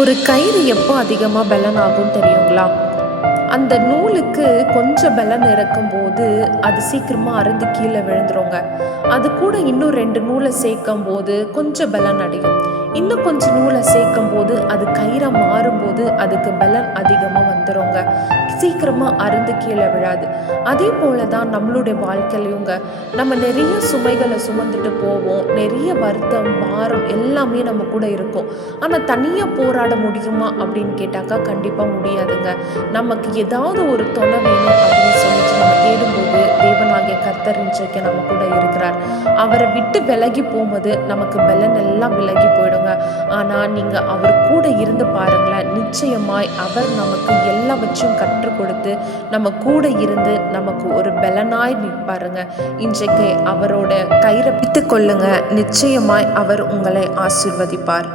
ஒரு கயிறு எப்போ அதிகமாக பலன் ஆகும் தெரியுங்களா? அந்த நூலுக்கு கொஞ்சம் பலன் இருக்கும்போது அது சீக்கிரமாக அறுந்து கீழே விழுந்துருங்க. அது கூட இன்னும் 2 நூலை சேர்க்கும்போது கொஞ்சம் பலன் அடையும். இன்னும் கொஞ்சம் நூலை சேர்க்கும்போது அது கயிறாக மாறும்போது அதுக்கு பலன் அதிகமாக வந்துருங்க. சீக்கிரமாக அறுந்து கீழே விழாது. அதே போல தான் நம்மளுடைய வாழ்க்கையிலையுங்க. நம்ம நிறைய சுமைகளை சுமந்துட்டு போவோம். நிறைய வருத்தம், பாரம் எல்லாமே நம்ம கூட இருக்கும். ஆனால் தனியாக போராட முடியுமா அப்படின்னு கேட்டாக்கா கண்டிப்பாக முடியாதுங்க. நமக்கு ஏதாவது ஒரு துணை வேணும் அப்படின்னு சொல்லிட்டு நம்ம தேடும்போது தேவனாகிய கர்த்தர் இன்றைக்கு நம்ம கூட இருக்கிறார். அவரை விட்டு விலகி போகும்போது நமக்கு பலன் எல்லாம் விலகி போயிடுங்க. ஆனால் நீங்கள் அவர் கூட இருந்து பாருங்களேன், நிச்சயமாய் அவர் நமக்கு எல்லாவற்றையும் கற்றுக் கொடுத்து நம்ம கூட இருந்து நமக்கு ஒரு பலனாய் நிற்பாருங்க. இன்றைக்கு அவரோட கயிறை பிடித்து கொள்ளுங்க. நிச்சயமாய் அவர் உங்களை ஆசீர்வதிப்பார்.